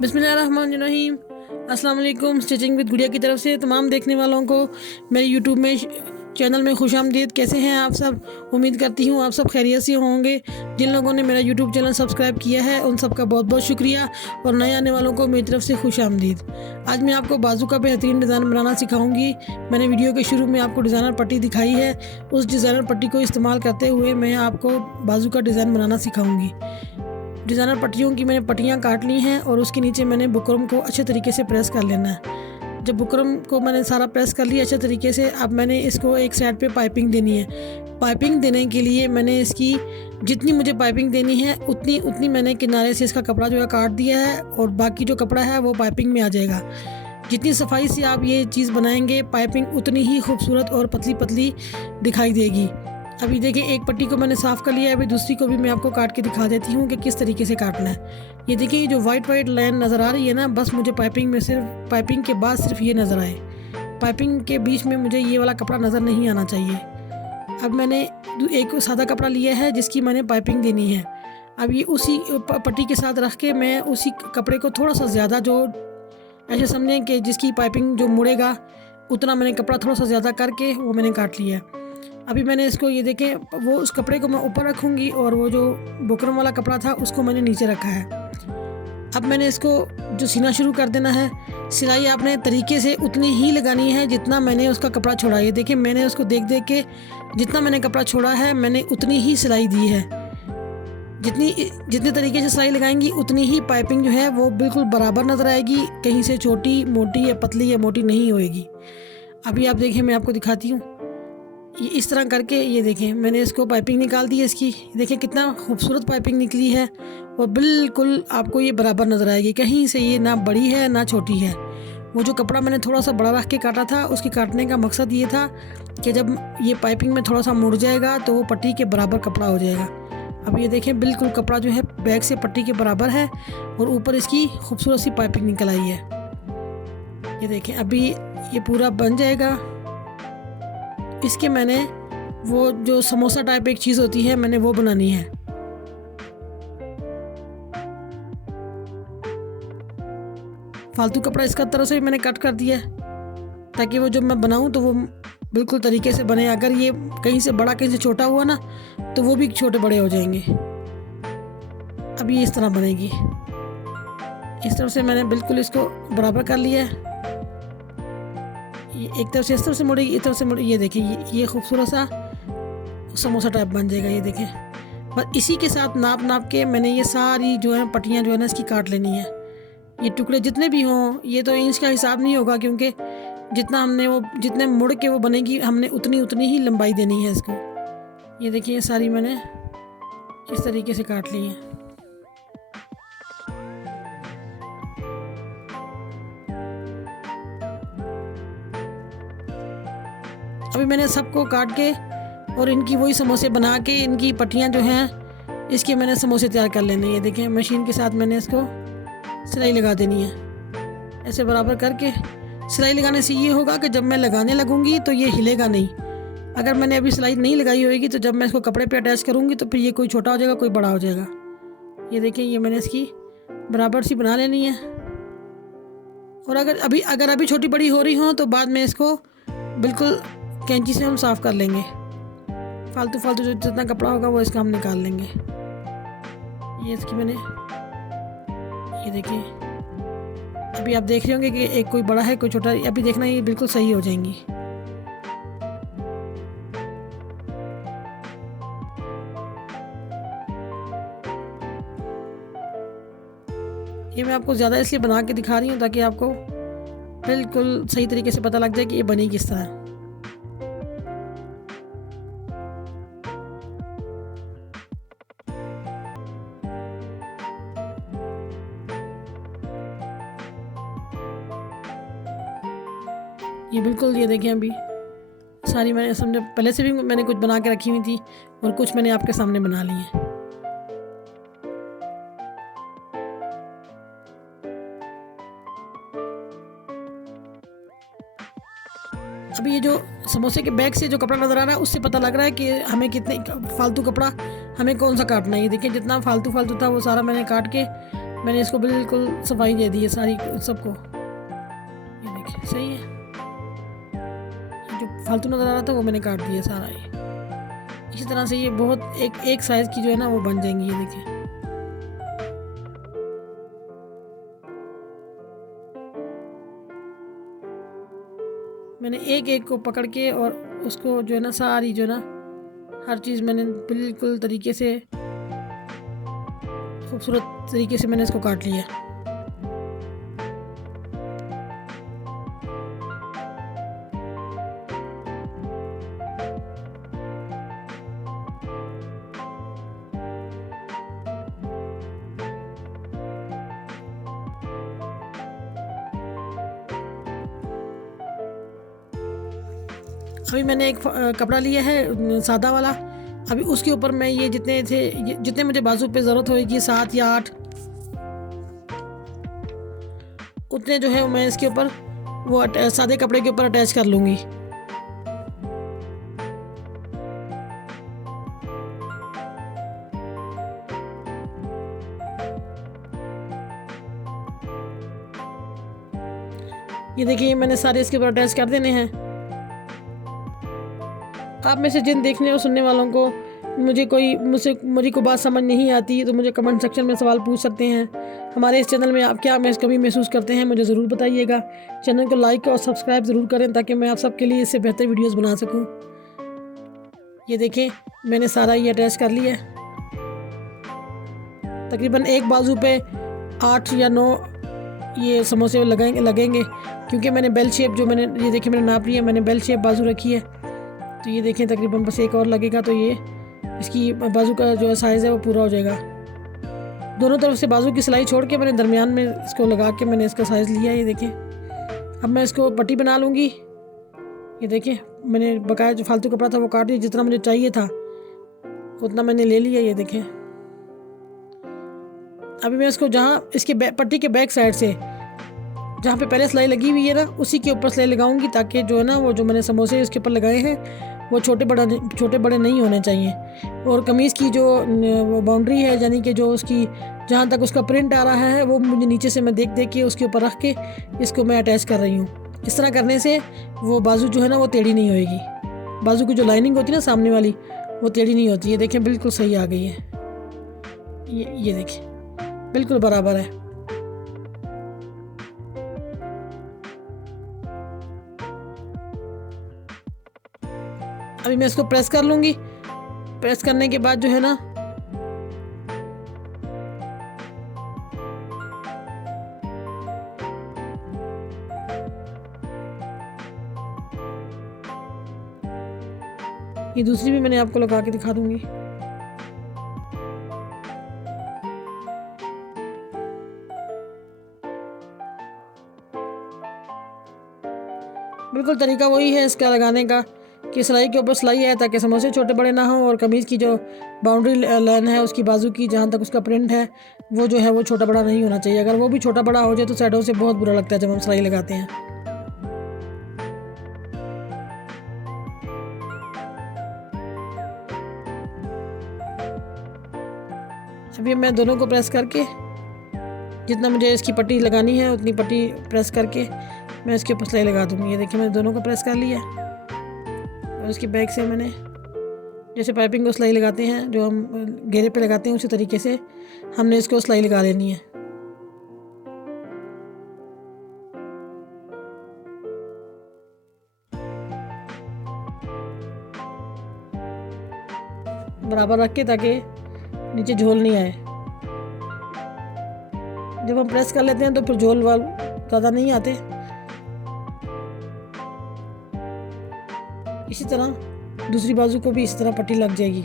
बिस्मिल्लाहिर्रहमानिर्रहीम। अस्सलाम वालेकुम। स्टिचिंग विद गुड़िया की तरफ से तमाम देखने वालों को मेरे यूट्यूब में चैनल में खुशामदीद। कैसे हैं आप सब? उम्मीद करती हूँ आप सब खैरियत से होंगे। जिन लोगों ने मेरा यूट्यूब चैनल सब्सक्राइब किया है उन सब का बहुत बहुत शुक्रिया और नए आने वालों को मेरी तरफ से खुशामदीद। आज मैं आपको बाजू का बेहतरीन डिज़ाइन बनाना सिखाऊंगी। मैंने वीडियो के शुरू में आपको डिज़ाइनर पट्टी दिखाई है, उस डिज़ाइनर पट्टी को इस्तेमाल करते हुए मैं आपको बाजू का डिज़ाइन बनाना सिखाऊंगी। डिज़ाइनर पट्टियों की मैंने पट्टियाँ काट ली हैं और उसके नीचे मैंने बुकरम को अच्छे तरीके से प्रेस कर लेना है। जब बुकरम को मैंने सारा प्रेस कर लिया अच्छे तरीके से, अब मैंने इसको एक साइड पे पाइपिंग देनी है। पाइपिंग देने के लिए मैंने इसकी जितनी मुझे पाइपिंग देनी है उतनी मैंने किनारे से इसका कपड़ा जो है काट दिया है और बाकी जो कपड़ा है वो पाइपिंग में आ जाएगा। जितनी सफाई से आप ये चीज़ बनाएंगे पाइपिंग उतनी ही खूबसूरत और पतली पतली दिखाई देगी। अभी देखिए एक पट्टी को मैंने साफ़ कर लिया है, अभी दूसरी को भी मैं आपको काट के दिखा देती हूँ कि किस तरीके से काटना है। ये देखिए जो वाइट लाइन नज़र आ रही है ना, बस मुझे पाइपिंग में सिर्फ पाइपिंग के बाद सिर्फ ये नज़र आए। पाइपिंग के बीच में मुझे ये वाला कपड़ा नज़र नहीं आना चाहिए। अब मैंने एक सादा कपड़ा लिया है जिसकी मैंने पाइपिंग देनी है। अब ये उसी पट्टी के साथ रख के मैं उसी कपड़े को थोड़ा सा ज़्यादा, जो ऐसे समझें कि जिसकी पाइपिंग जो मुड़ेगा उतना मैंने कपड़ा थोड़ा सा ज़्यादा करके वो मैंने काट लिया है। अभी मैंने इसको ये देखें वो उस कपड़े को मैं ऊपर रखूँगी और वो जो बुकरम वाला कपड़ा था उसको मैंने नीचे रखा है। अब मैंने इसको जो सीना शुरू कर देना है। सिलाई आपने तरीके से उतनी ही लगानी है जितना मैंने उसका कपड़ा छोड़ा। ये देखिए मैंने उसको देख के जितना मैंने कपड़ा छोड़ा है मैंने उतनी ही सिलाई दी है। जितने तरीके से सिलाई लगाएंगी उतनी ही पाइपिंग जो है वो बिल्कुल बराबर नज़र आएगी, कहीं से छोटी मोटी या पतली या मोटी नहीं होएगी। अभी आप देखें मैं आपको दिखाती हूँ। ये इस तरह करके ये देखें मैंने इसको पाइपिंग निकाल दी है इसकी। देखें कितना खूबसूरत पाइपिंग निकली है और बिल्कुल आपको ये बराबर नज़र आएगी, कहीं से ये ना बड़ी है ना छोटी है। वो जो कपड़ा मैंने थोड़ा सा बड़ा रख के काटा था उसके काटने का मकसद ये था कि जब ये पाइपिंग में थोड़ा सा मुड़ जाएगा तो वो पट्टी के बराबर कपड़ा हो जाएगा। अब ये देखें बिल्कुल कपड़ा जो है बैक से पट्टी के बराबर है और ऊपर इसकी खूबसूरत सी पाइपिंग निकल आई है। ये देखें अभी ये पूरा बन जाएगा। इसके मैंने वो जो समोसा टाइप एक चीज़ होती है मैंने वो बनानी है। फालतू कपड़ा इसका तरह से मैंने कट कर दिया है ताकि वो जब मैं बनाऊं तो वो बिल्कुल तरीके से बने। अगर ये कहीं से बड़ा कहीं से छोटा हुआ ना तो वो भी छोटे बड़े हो जाएंगे। अब ये इस तरह बनेगी। इस तरह से मैंने बिल्कुल इसको बराबर कर लिया है। एक तरफ से इस तरफ से मुड़ेगी, एक तरफ से मुड़ेगी। ये देखिए ये खूबसूरत सा समोसा टाइप बन जाएगा। ये देखें बस इसी के साथ नाप के मैंने ये सारी जो है पट्टियाँ जो है ना इसकी काट लेनी है। ये टुकड़े जितने भी हों, ये तो इंच का हिसाब नहीं होगा क्योंकि जितने मुड़ के वो बनेगी हमने उतनी ही लंबाई देनी है इसको। ये देखिए ये सारी मैंने इस तरीके से काट ली है। अभी मैंने सबको काट के और इनकी वही समोसे बना के इनकी पट्टियाँ जो हैं इसके मैंने समोसे तैयार कर लेने हैं। ये देखें मशीन के साथ मैंने इसको सिलाई लगा देनी है। ऐसे बराबर करके सिलाई लगाने से ये होगा कि जब मैं लगाने लगूंगी तो ये हिलेगा नहीं। अगर मैंने अभी सिलाई नहीं लगाई होगी तो जब मैं इसको कपड़े पे अटैच करूँगी तो फिर ये कोई छोटा हो जाएगा कोई बड़ा हो जाएगा। ये देखें ये मैंने इसकी बराबर सी बना लेनी है। और अगर अभी छोटी बड़ी हो रही हो तो बाद में इसको बिल्कुल कैंची से हम साफ़ कर लेंगे। फालतू जो जितना कपड़ा होगा वो इसका हम निकाल लेंगे। ये इसकी मैंने ये देखिए अभी आप देख रहे होंगे कि एक कोई बड़ा है कोई छोटा। अभी देखना ये बिल्कुल सही हो जाएंगी। ये मैं आपको ज़्यादा इसलिए बना के दिखा रही हूँ ताकि आपको बिल्कुल सही तरीके से पता लग जाए कि ये बनी किस तरह। ये बिल्कुल ये देखें अभी सारी मैंने समझे पहले से भी मैंने कुछ बना के रखी हुई थी और कुछ मैंने आपके सामने बना ली है। अभी ये जो समोसे के बैग से जो कपड़ा नज़र आ रहा है उससे पता लग रहा है कि हमें कितने फालतू कपड़ा हमें कौन सा काटना है। ये देखिए जितना फालतू था वो सारा मैंने काट के मैंने इसको बिल्कुल सफाई दे दी है सारी सबको। ये देखिए सही है, जो फालतू नज़र आ रहा था वो मैंने काट दिया सारा। ये इसी तरह से ये बहुत एक साइज़ की जो है ना वो बन जाएंगी। ये देखिए मैंने एक को पकड़ के और उसको जो है ना सारी जो है ना हर चीज़ मैंने बिल्कुल तरीके से खूबसूरत तरीके से मैंने इसको काट लिया। अभी मैंने एक कपड़ा लिया है सादा वाला। अभी उसके ऊपर मैं ये जितने मुझे बाजू पे ज़रूरत होगी 7 या 8 उतने जो है मैं इसके ऊपर वो सादे कपड़े के ऊपर अटैच कर लूँगी। ये देखिए मैंने सारे इसके ऊपर अटैच कर देने हैं। आप में से जिन देखने और सुनने वालों को मुझे कोई बात समझ नहीं आती तो मुझे कमेंट सेक्शन में सवाल पूछ सकते हैं। हमारे इस चैनल में आप क्या कभी महसूस करते हैं मुझे ज़रूर बताइएगा। चैनल को लाइक और सब्सक्राइब ज़रूर करें ताकि मैं आप सबके लिए इससे बेहतर वीडियोस बना सकूं। ये देखें मैंने सारा ये अटैच कर लिया है। तकरीबन एक बाजू पे 8 या 9 ये समोसे लगेंगे क्योंकि मैंने बेल शेप जो ये देखिए मैंने नाप लिया, मैंने बेल शेप बाजू रखी है। तो ये देखें तकरीबन बस एक और लगेगा तो ये इसकी बाजू का जो साइज़ है वो पूरा हो जाएगा। दोनों तरफ से बाजू की सिलाई छोड़ के मैंने दरमियान में इसको लगा के मैंने इसका साइज़ लिया है। ये देखें अब मैं इसको पट्टी बना लूँगी। ये देखें मैंने बकाया जो फालतू कपड़ा था वो काट दिया, जितना मुझे चाहिए था उतना मैंने ले लिया। ये देखें अभी मैं इसको जहाँ इसके पट्टी के बैक साइड से जहाँ पे पहले सिलाई लगी हुई है ना उसी के ऊपर सिलाई लगाऊंगी ताकि जो है ना वो जो मैंने समोसे इसके ऊपर लगाए हैं वो छोटे बड़े नहीं होने चाहिए। और कमीज़ की जो बाउंड्री है यानी कि जो उसकी जहाँ तक उसका प्रिंट आ रहा है वो मुझे नीचे से मैं देख के उसके ऊपर रख के इसको मैं अटैच कर रही हूँ। इस तरह करने से वो बाजू जो है ना वो टेढ़ी नहीं होएगी। बाजू की जो लाइनिंग होती है ना सामने वाली वो टेढ़ी नहीं होती। ये देखें बिल्कुल सही आ गई है। ये देखें बिल्कुल बराबर है। अभी मैं इसको प्रेस कर लूँगी। प्रेस करने के बाद जो है ना ये दूसरी भी मैंने आपको लगा के दिखा दूँगी। बिल्कुल तरीका वही है इसका लगाने का कि सिलाई के ऊपर सिलाई है ताकि समोसे छोटे बड़े ना हो और कमीज़ की जो बाउंड्री लाइन है उसकी बाजू की जहाँ तक उसका प्रिंट है वो जो है वो छोटा बड़ा नहीं होना चाहिए। अगर वो भी छोटा बड़ा हो जाए तो साइडों से बहुत बुरा लगता है जब हम सिलाई लगाते हैं। अभी मैं दोनों को प्रेस करके जितना मुझे इसकी पट्टी लगानी है उतनी पट्टी प्रेस करके मैं इसके ऊपर सिलाई लगा दूँगी। ये देखिए मैंने दोनों को प्रेस कर लिया और इसके बैक से मैंने जैसे पाइपिंग को सिलाई लगाते हैं जो हम घेरे पे लगाते हैं उसी तरीके से हमने इसको सिलाई लगा लेनी है। बराबर रख के ताकि नीचे झोल नहीं आए। जब हम प्रेस कर लेते हैं तो फिर झोल वाल ज़्यादा नहीं आते। इसी तरह दूसरी बाजू को भी इस तरह पट्टी लग जाएगी।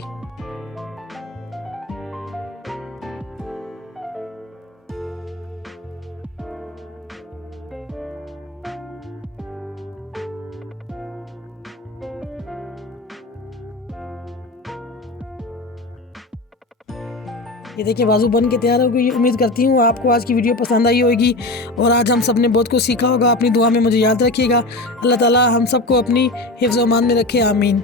ये देखिए बाजू बन के तैयार हो गई। उम्मीद करती हूँ आपको आज की वीडियो पसंद आई होगी और आज हम सब ने बहुत कुछ सीखा होगा। अपनी दुआ में मुझे याद रखिएगा। अल्लाह ताला हम सबको अपनी हिफ्ज़-ओ-मान में रखे। आमीन।